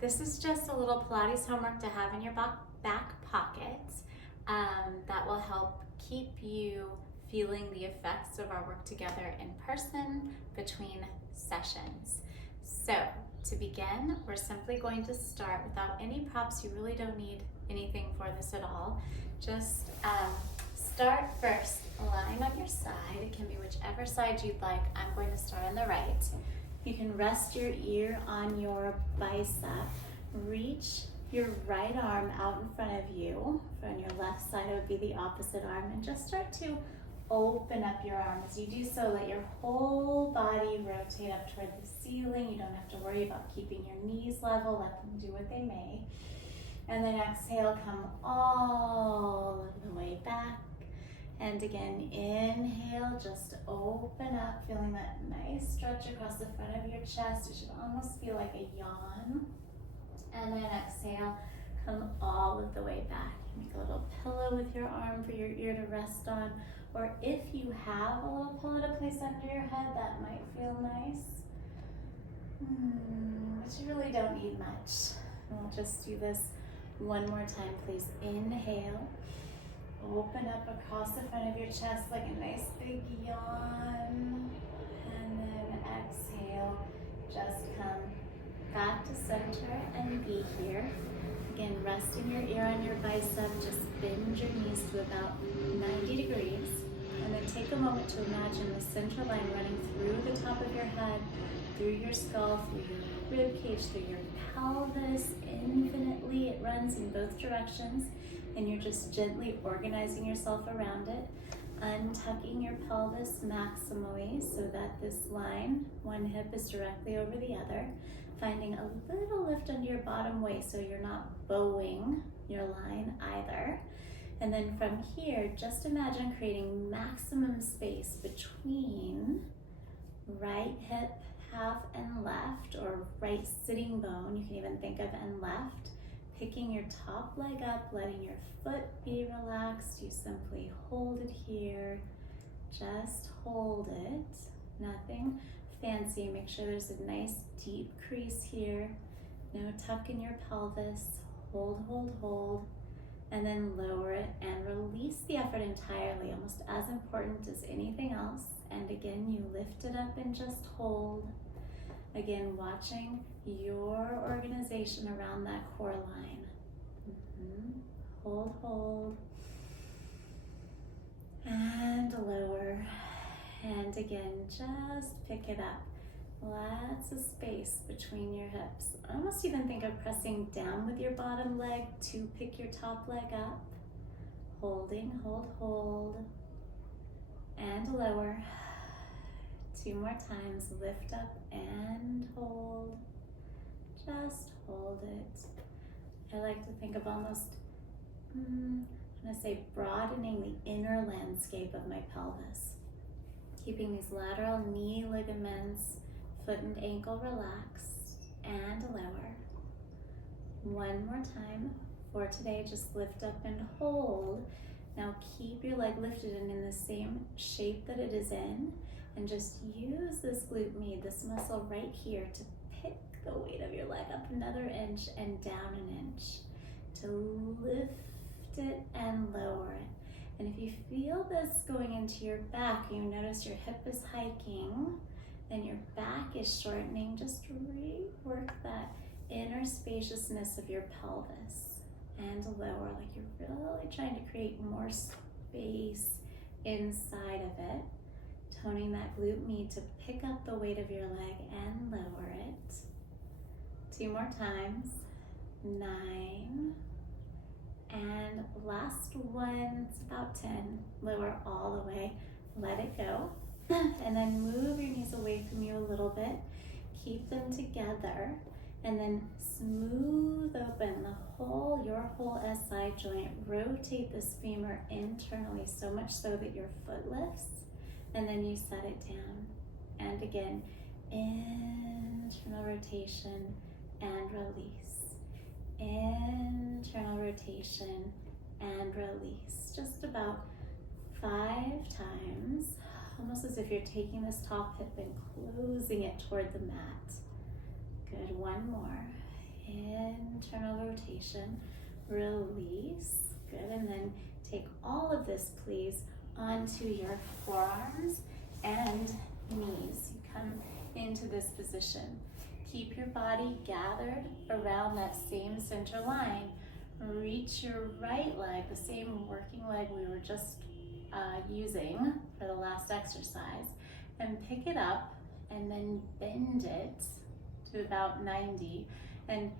This is just a little Pilates homework to have in your back pocket that will help keep you feeling the effects of our work together in person between sessions. So to begin, we're simply going to start without any props. You really don't need anything for this at all. Just start first lying on your side. It can be whichever side you'd like. I'm going to start on the right. You can rest your ear on your bicep. Reach your right arm out in front of you. On your left side, it would be the opposite arm. And just start to open up your arm. As you do so, let your whole body rotate up toward the ceiling. You don't have to worry about keeping your knees level. Let them do what they may. And then exhale, come all of the way back. And again, inhale, just open up, feeling that nice stretch across the front of your chest. It should almost feel like a yawn. And then exhale, come all of the way back. Make a little pillow with your arm for your ear to rest on. Or if you have a little pillow to place under your head, that might feel nice. But you really don't need much. We'll just do this one more time, please. Inhale. Open up across the front of your chest like a nice big yawn. And then exhale. Just come back to center and be here. Again, resting your ear on your bicep. Just bend your knees to about 90 degrees. And then take a moment to imagine the center line running through the top of your head, through your skull, through your rib cage, through your pelvis. Infinitely, it runs in both directions. And you're just gently organizing yourself around it, untucking your pelvis maximally so that this line, one hip is directly over the other, finding a little lift under your bottom waist so you're not bowing your line either. And then from here, just imagine creating maximum space between right hip, half, and left, or right sitting bone, you can even think of, and left. Picking your top leg up, letting your foot be relaxed. You simply hold it here. Just hold it. Nothing fancy. Make sure there's a nice deep crease here. No tuck in your pelvis. Hold, hold, hold. And then lower it and release the effort entirely, almost as important as anything else. And again, you lift it up and just hold. Again, watching your organization around that core line. Hold, hold. And lower. And again, just pick it up. Lots of space between your hips. Almost even think of pressing down with your bottom leg to pick your top leg up. Holding, hold, hold. And lower. 2 more times. Lift up and hold. Just hold it. I like to think of almost, I'm going to say, broadening the inner landscape of my pelvis. Keeping these lateral knee ligaments, foot and ankle relaxed, and lower. 1 more time for today. Just lift up and hold. Now keep your leg lifted and in the same shape that it is in. And just use this glute med, this muscle right here, to pick the weight of your leg up another inch and down an inch. To lift it and lower it. And if you feel this going into your back, you notice your hip is hiking and your back is shortening, just rework that inner spaciousness of your pelvis and lower, like you're really trying to create more space inside of it. Toning that glute med to pick up the weight of your leg and lower it. 2 more times. 9. And last one, it's about 10. Lower all the way. Let it go. And then move your knees away from you a little bit. Keep them together. And then smooth open your whole SI joint. Rotate this femur internally so much so that your foot lifts. And then you set it down. And again, internal rotation and release. Internal rotation and release. Just about 5 times, almost as if you're taking this top hip and closing it toward the mat. Good, 1 more. rotation. Release. Good. And then take all of this, please, onto your forearms and knees. You come into this position. Keep your body gathered around that same center line. Reach your right leg, the same working leg we were just using for the last exercise, and pick it up and then bend it to about 90 and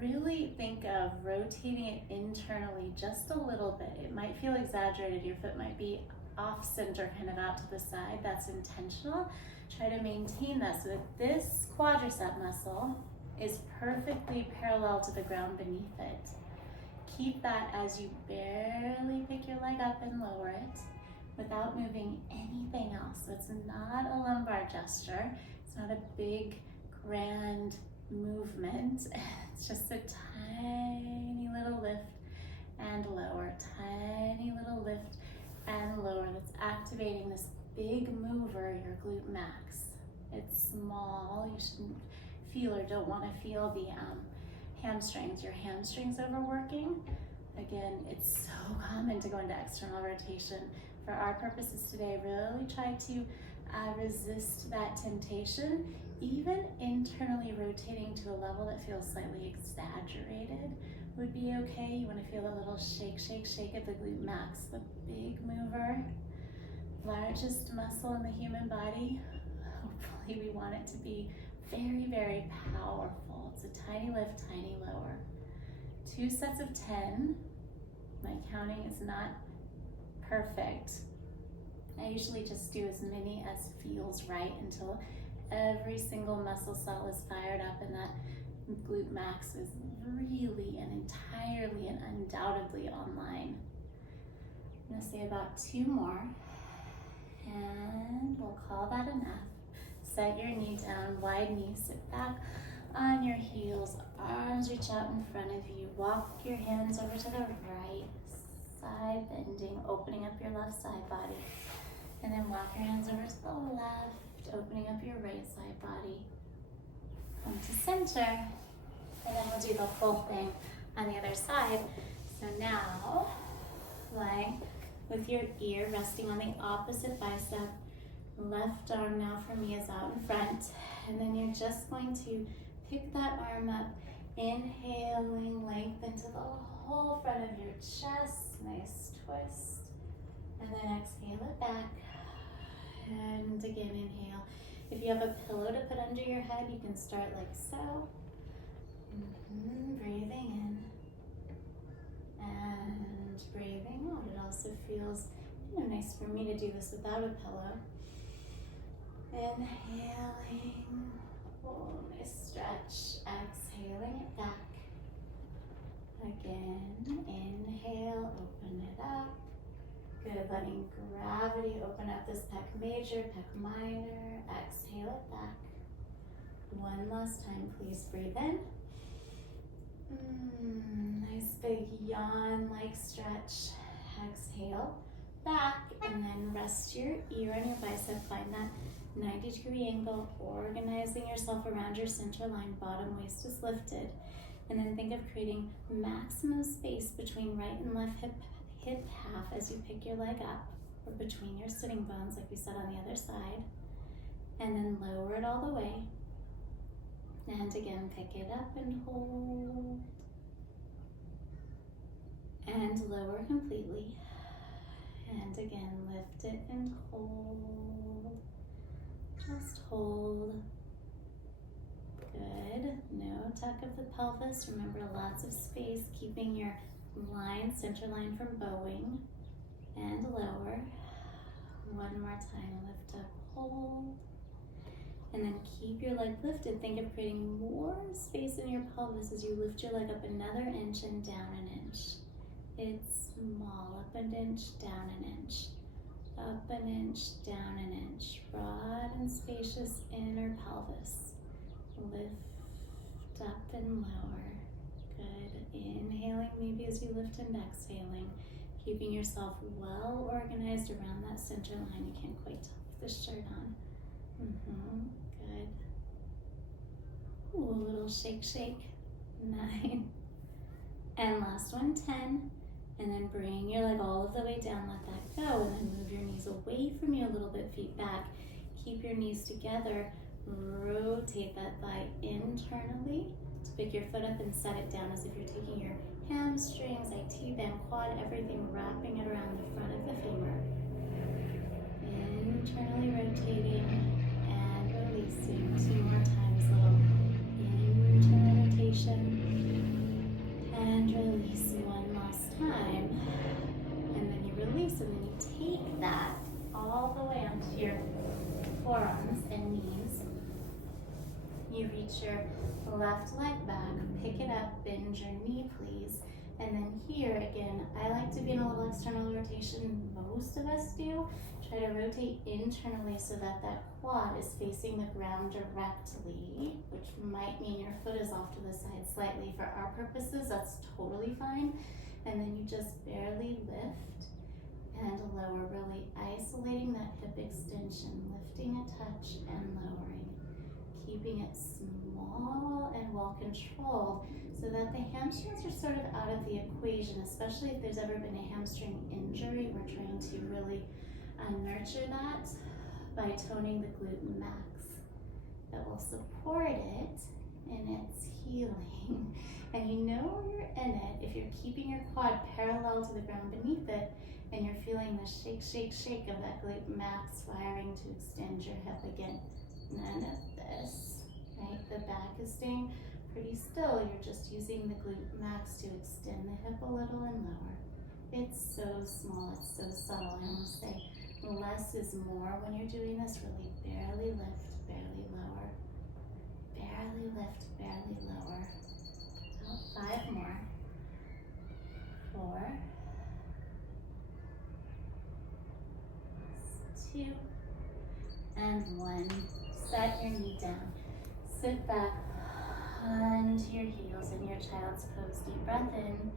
really think of rotating it internally just a little bit. It might feel exaggerated. Your foot might be off center, kind of out to the side. That's intentional. Try to maintain that so that this quadricep muscle is perfectly parallel to the ground beneath it. Keep that as you barely pick your leg up and lower it without moving anything else. So it's not a lumbar gesture. It's not a big, grand movement. It's just a tiny little lift and lower, tiny little lift and lower that's activating this big mover, your glute max. It's small. You shouldn't feel or don't want to feel the hamstrings. Your hamstrings overworking. Again, it's so common to go into external rotation. For our purposes today, really try to resist that temptation. Even internally rotating to a level that feels slightly exaggerated would be okay. You want to feel a little shake, shake, shake of the glute max, the big mover, largest muscle in the human body. Hopefully we want it to be very, very powerful. It's a tiny lift, tiny lower. 2 sets of 10. My counting is not perfect. I usually just do as many as feels right until every single muscle cell is fired up and that glute max is really and entirely and undoubtedly online. I'm gonna say about 2 more and we'll call that enough. Set your knee down, wide knee, sit back on your heels, arms reach out in front of you. Walk your hands over to the right side, bending, opening up your left side body. And then walk your hands over to the left, opening up your right side body. Come to center, and then we'll do the whole thing on the other side. So now, lie with your ear resting on the opposite bicep. Left arm now for me is out in front. And then you're just going to pick that arm up, inhaling, lengthen to the whole front of your chest. Nice twist. And then exhale it back. And again, inhale. If you have a pillow to put under your head, you can start like so. Breathing in. And breathing out. It also feels nice for me to do this without a pillow. Inhaling. Oh, nice stretch. Exhaling it back. Again, inhale, open it up. Good, letting gravity open up this pec major, pec minor. Exhale it back. One last time, please breathe in. Nice big yawn-like stretch. Exhale back, and then rest your ear on your bicep. Find that 90-degree angle, organizing yourself around your center line. Bottom waist is lifted. And then think of creating maximum space between right and left hip half as you pick your leg up, or between your sitting bones like we said on the other side. And then lower it all the way. And again, pick it up and hold. And lower completely. And again, lift it and hold. Just hold. Good. No tuck of the pelvis. Remember, lots of space, keeping your line, center line from bowing. And lower. One more time. Lift up, hold. And then keep your leg lifted. Think of creating more space in your pelvis as you lift your leg up another inch and down an inch. It's small. Up an inch, down an inch. Up an inch, down an inch. Broad and spacious inner pelvis. Lift up and lower. Good. Inhaling maybe as you lift and exhaling. Keeping yourself well organized around that center line. You can't quite tell with this shirt on. Good. Ooh, a little shake, shake. 9, And last one, 10. And then bring your leg all of the way down, let that go, and then move your knees away from you a little bit, feet back. Keep your knees together. Rotate that thigh internally to pick your foot up and set it down as if you're taking your hamstrings, IT band, quad, everything, wrapping it around the front of the femur. Internally rotating and releasing. 2 more times, little internal rotation and release one last time. And then you release, and then you take that all the way onto your forearms and knees. You reach your left leg back, pick it up, bend your knee, please. And then here, again, I like to be in a little external rotation. Most of us do. Try to rotate internally so that that quad is facing the ground directly, which might mean your foot is off to the side slightly. For our purposes, that's totally fine. And then you just barely lift and lower, really isolating that hip extension, lifting a touch and lowering, keeping it small and well controlled so that the hamstrings are sort of out of the equation, especially if there's ever been a hamstring injury. We're trying to really nurture that by toning the glute max. That will support it in its healing. And you know you're in it if you're keeping your quad parallel to the ground beneath it, and you're feeling the shake, shake, shake of that glute max firing to extend your hip again. None of this, right? The back is staying pretty still. You're just using the glute max to extend the hip a little and lower. It's so small, it's so subtle. I almost say less is more when you're doing this. Really barely lift, barely lower. Barely lift, barely lower. Oh, 5 more. 4. 2. And 1. Set your knee down. Sit back onto your heels in your child's pose. Deep breath in.